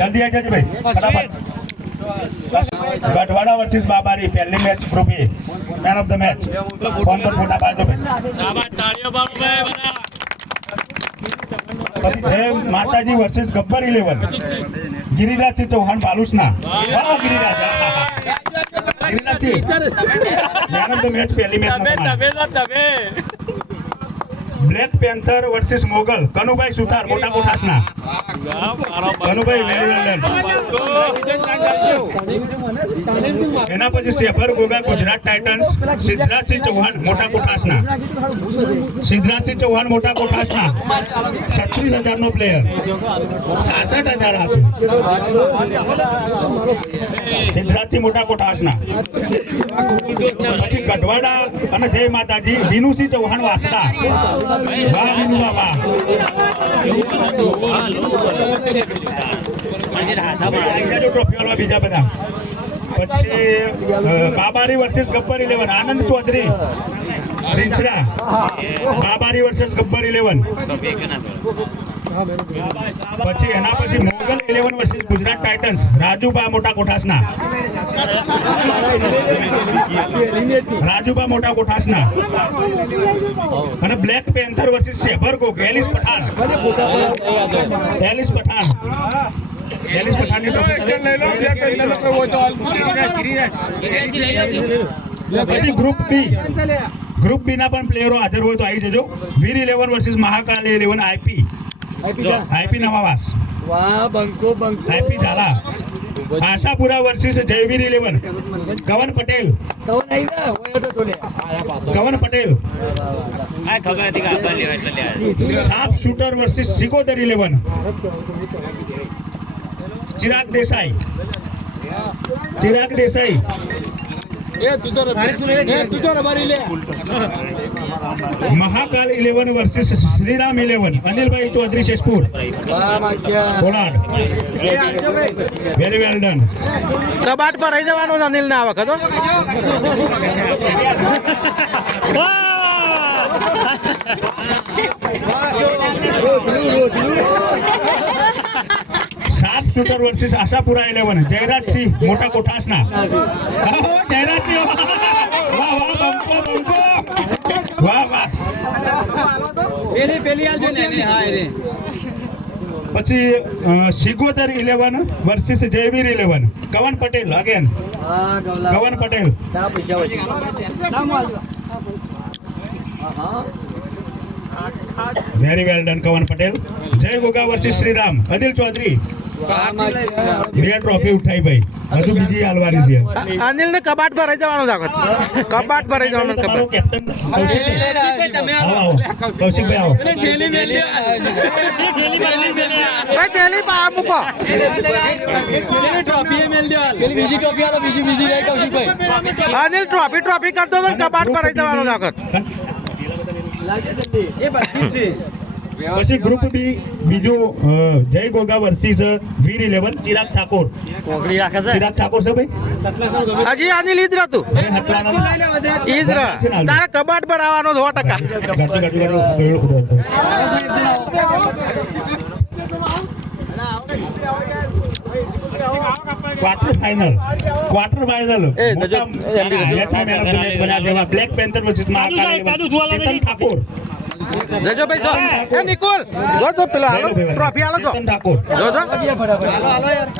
જલ્દી આવી જજો ભાઈ ફટાફટ. ગઢવાડા વર્સિસ બાબારી પહેલી match group A man of the match. Phone પર ફોટા પાડજો ભાઈ. જય માતાજી વર્સિસ ગબ્બર 11 ગિરિરાજસિંહ ચૌહાણ બાલુસના. વાહ Giriraj Girirajsinh man of the match પહેલી મેચ. Black panther versus Mogal Kanubhai Suthar Mota Kothasna. Kanubhai very well done. એના પછી સેફર ગોગા ગુજરાત ટાઇટન્સ સિદ્ધરાજસિંહ ચૌહાણ મોટા કોઠાસના. સિદ્ધરાજસિંહ ચૌહાણ મોટા કોઠાસના 36,000 નો પ્લેયર 66,000 હતું. સિદ્ધરાજસિંહ મોટા કોઠાસના. પછી ગઢવાડા અને જય માતાજી વિનુસિંહ ચૌહાણ વાસડા. વાહ વિનુ બાબા. બીજા બધા પછી બાબારી વર્સિસ ગબ્બર 11 આનંદ ચૌધરી રીંછડા. બાબારી વર્સિસ ગબ્બર 11. પછી એના પછી મોગલ 11 વર્સિસ ગુજરાત ટાઇટન્સ રાજુબા મોટા કોઠાસના. રાજુબા મોટા કોઠાસના. અને બ્લેક પેન્થર વર્સિસ સેફર ગોગ એલિસ પઠાણ. એલિસ પઠાણ. એલિસ પઠાણની પછી ગ્રુપ બી ના પણ પ્લેયરો હાજર હોય તો આવી જજો. Veer 11 versus Mahakal 11 IP Navavas. IP Zala. Ashapura versus Jayveer 11 Kavan Patel. સાપ shooter versus Sikotar 11 Chirag Desai. Mahakal 11 versus Shriram 11 Anilbhai Chaudhari Sheshpur. Very well done. કબાટ પર રહી જવાનું અનિલ ના વખત. 7 શૂટર વર્સિસ આશાપુરા 11 જયરાજસિંહ મોટા કોઠાસના. જયરાજસિંહ વાહ વાહ બંકો. વાહ વાહ. પછી સિગોદર 11 વર્સિસ જયવીર 11 કવન પટેલ અગેન. કવન પટેલ. વેરી વેલ ડન કવન પટેલ. જય ગોગા વર્સિસ શ્રીરામ અદિલ ચૌધરી. 2 ટ્રોફી ઉઠાઈ ભાઈ. હજુ બીજી હાલવાની છે. અનિલ ને કબાટ પર રહી જવાનું. કબાટ પર રહી જવાનું. કેપ્ટન કૌશિકભાઈ આવો. થેલી બહાર મૂકો. અનિલ ટ્રોફી કરતો તો કબાટ પર રહી જવાનું. પછી ગ્રુપ બી બીજું જય ગોગા વર્સિસ વીર 11 ચિરાગ ઠાકોર. ચિરાગ ઠાકોર છે ભાઈ. હજી અનિલ ઈદ હતું. તારા કબાટ પર આવવાનો 100%. Quarter final black panther versus Mahakal 11 ચેતન ઠાકોર. જજો ભાઈ જો નિકોલ જો પેલો હાલો ટ્રોફી હાલો જો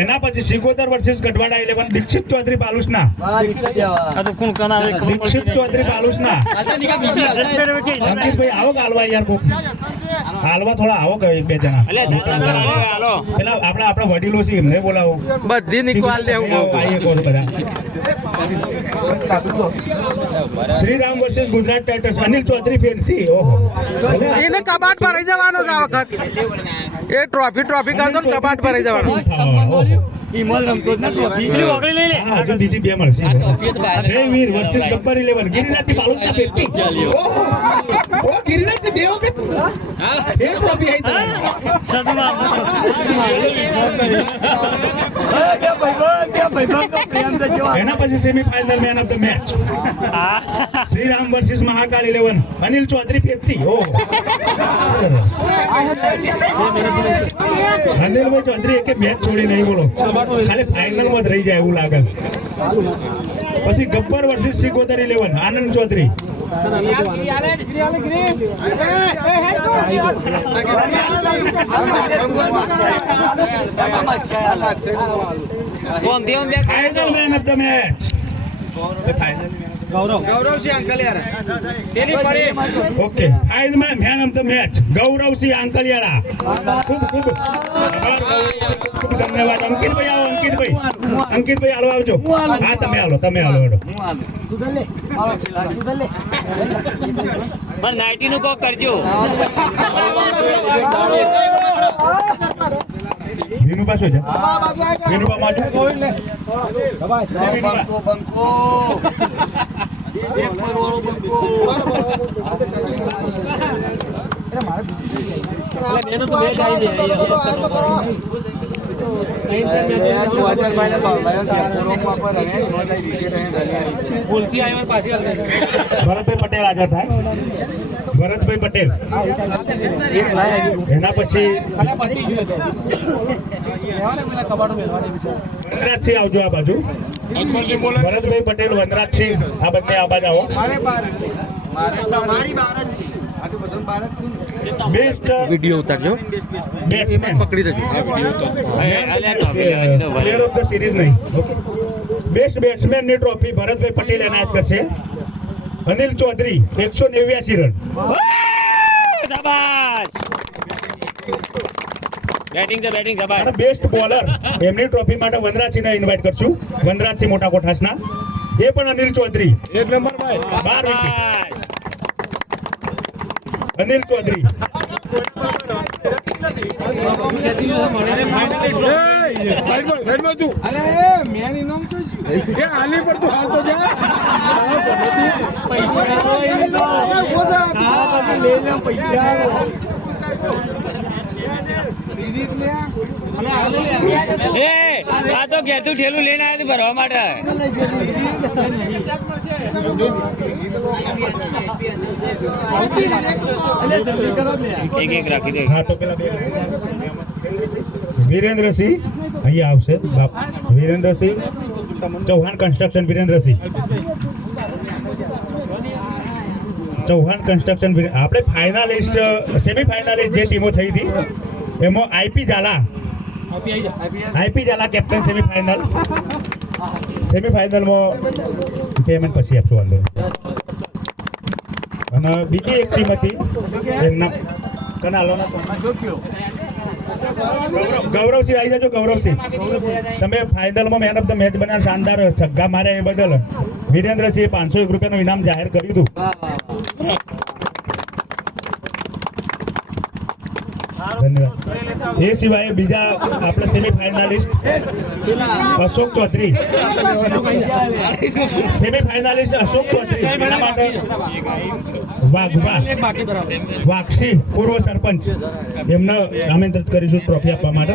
એના પછી સિકોદર વર્સિસ ગઢવાડા 11 દીક્ષિત ચૌધરી બાલુસના. દીક્ષિત ચૌધરી બાલુસના. અંકિતભાઈ આવો હાલવા યાર. હાલવા થોડા આવો કે બે જણા પેલા આપણા વડીલો છે એમને બોલાવો. બધી નિકોલ દેવું બધા. શ્રીરામ વર્સિસ ગુજરાત ટાઇટન્સ અનિલ ચૌધરી ફેરસી. ઓહો એને કબાટ પર રહી જવાનું આ વખત. એ ટ્રોફી કરતો ને કબાટ પર રહી જવાનું. બીજી 2 મળશે. જયવીર વર્સિસ ગબ્બર 11 ગિરિરાજથી બાલુસના ફેરતી. ગિરિરાજથી 2 વખત એ ટ્રોફી આવી. એના પછી semifinal man of the match Shriram versus Mahakal 11 Anil Chaudhary 50. Anilbhai Chaudhary એક મેચ છોડી નહીં, બોલો ખાલી ફાઇનલમાં જ રહી જાય એવું લાગે. પછી Gabbar versus Sikotar 11 Anand Chaudhari. Final man of the match Gauravsinh Ankaliyara okay. Final man of the match Gauravsinh Ankaliyala. ખૂબ ખૂબ ખૂબ ધન્યવાદ. અંકિતભાઈ આવો. અંકિતભાઈ હાલો આવજો. હા તમે હાલો હેડો. પણ નાઇટી નું કોક કરજો. વિનુભા શું છે? વિનુભા માજો. ભરતભાઈ પટેલ હાજર થાય. ભરતભાઈ પટેલ. એના પછી વનરાજસિંહ આવજો આ બાજુ. ભરતભાઈ પટેલ, વનરાજસિંહ, આ બંને આ બાજુ આવો. Best video ઉતારજો. બેટ્સમેન પકડી દેજો. પ્લેયર ઓફ ધ સિરીઝ નહીં. બેસ્ટ બેટ્સમેન ની ટ્રોફી ભરતભાઈ પટેલ એનાયત કરશે. અનિલ ચૌધરી 189 રન. બેટિંગ જબાર. અને બેસ્ટ બોલર એમની ટ્રોફી માટે વનરાજસિંહને ઇન્વાઇટ કરશું. વનરાજસિંહ મોટા કોઠાસના, એ પણ અનિલ ચૌધરી 1 નંબર ભાઈ. 12 વિકેટ. અનિલ ચૌધરી. આ તો ઘેરથી ઠેલું લઈને આવ્યા ભરવા માટે. એક રાખી દે. હા તો પેલા બે વિરેન્દ્રસિંહ અહીંયા આવશે. વિરેન્દ્રસિંહ ચૌહાણ કન્સ્ટ્રક્શન. વિરેન્દ્રસિંહ ચૌહાણ કન્સ્ટ્રક્શન. આપણે ફાઇનાલિસ્ટ સેમીફાઇનાલિસ્ટ જે ટીમો થઈ હતી એમાં આઈપી ઝાલા કેપ્ટન. સેમીફાઇનલમાં પેમેન્ટ પછી આપશો વાંધો. અને બીજી એક ટીમ હતી એમના ગૌરવસિંહ આવી જજો. ગૌરવસિંહ, તમે ફાઇનલમાં મેન ઓફ ધ મેચ બન્યા, શાનદાર છગ્ગા માર્યા એ બદલ વિરેન્દ્રસિંહ 501 રૂપિયાનું ઇનામ જાહેર કર્યું હતું. ધન્યવાદ. એ સિવાય બીજા આપણે સેમીફાઇનાલિસ્ટ અશોક ચૌધરી. સેમીફાઇનાલિસ્ટ અશોક ચૌધરી. એના માટે વાઘસી પૂર્વ સરપંચ એમને આમંત્રિત કરીશું ટ્રોફી આપવા માટે.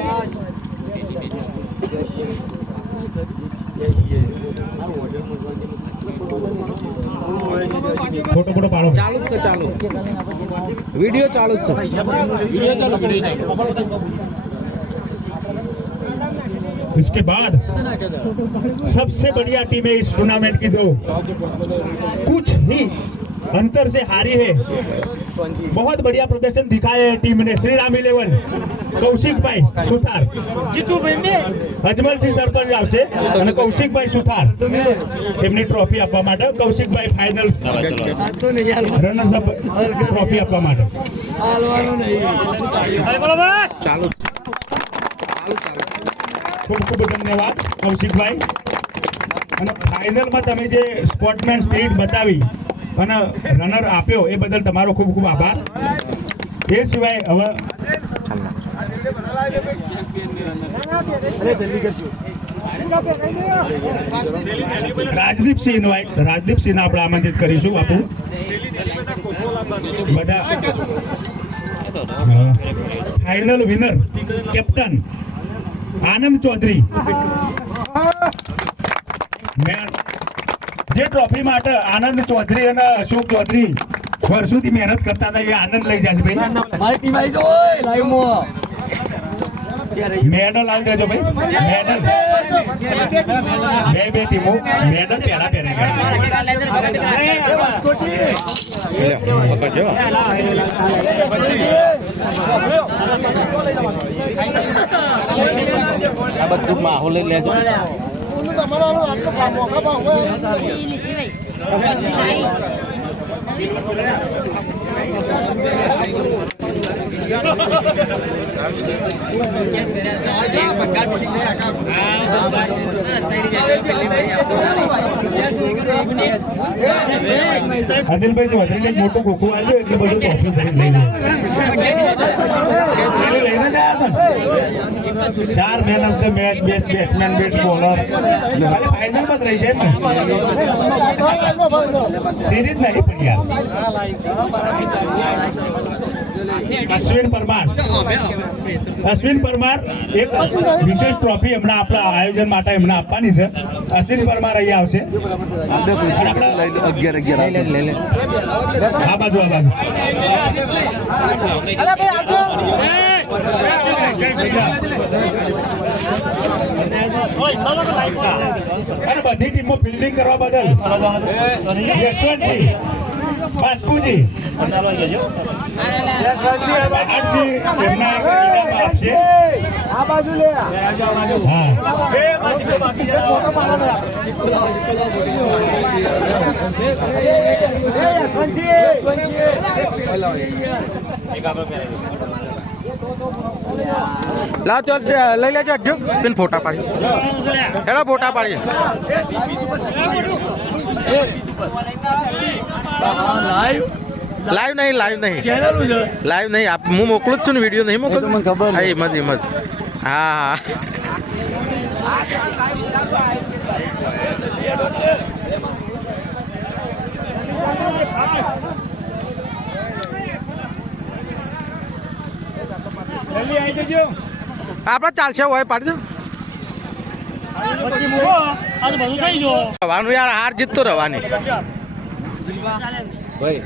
ફોટો પાડો. ચાલુ વિડીયો ચાલુ જ છે. इसके बाद सबसे बढ़िया टीमें इस टूर्नामेंट की दो कुछ ही अंतर से हारी है. बहुत बढ़िया प्रदर्शन दिखाया है टीम ने. श्री राम 11 કૌશિકભાઈ સુથાર. અજમલસિંહ સરપંચ આવશે અને કૌશિકભાઈ સુથાર એમની ટ્રોફી આપવા માટે. Kaushikbhai final runners up trophy આપવા માટે. ખૂબ ખૂબ ધન્યવાદ કૌશિકભાઈ. અને ફાઇનલમાં તમે જે સ્પોર્ટમેન સ્પિરિટ બતાવી અને રનર આપ્યો એ બદલ તમારો ખૂબ ખૂબ આભાર. એ સિવાય હવે રાજદીપસિંહને આપણે આમંત્રિત કરીશું. બાપુ બધા ફાઇનલ વિનર કેપ્ટન આનંદ ચૌધરી. જે ટ્રોફી માટે આનંદ ચૌધરી અને અશોક ચૌધરી વર્ષોથી મહેનત કરતા હતા એ આનંદ લઈ જશે ભાઈ મેડલ આવી દેજો ભાઈ મેડલ બે ટીમો મેડલ પહેલા પહેરે આ બધું માહોલ લેજો અનિલભાઈ ચૌધરીને મોટું ખોખું આવ્યું એટલે બધું ટ્રોફી ભરી લઈને જાય ચાર main of the match best batsman best bowler final માં રહી જાય સિરીઝ નહીં પડી યાર અશ્વિન પરમાર એક વિશેષ ટ્રોફી હમણાં આપણા આયોજન માટે એમને આપવાની છે. અશ્વિન પરમાર અહીંયા આવશે. આ બાજુ અને બધી ટીમો ફિલ્ડિંગ કરવા બદલ યશવંતજી બાસ્કુજી એમના આપશે. આ બાજુ લે હા લાવ ચાલ લઈ લેજો અજ્જુ પેન ફોટા પાડી હેડો ફોટા પાડીએ લાઈવ નહીં લાઈવ નહીં હું મોકલું જ છું ને વિડીયો નહીં મોકલું મને ખબર હા હિંમત હા આપડે ચાલશે હોય પાડી દો રવાનું યાર હાર જીત તો રવાની ભાઈ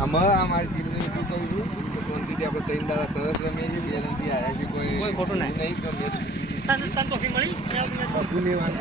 આમાં અમારી ટીમને શું કહું છું શાંતિથી આપણે 3 દાડા સરસ રમીએ છીએ 2 રનથી આવ્યા છીએ કોઈ ખોટું નહીં ગમે બધું લેવાનું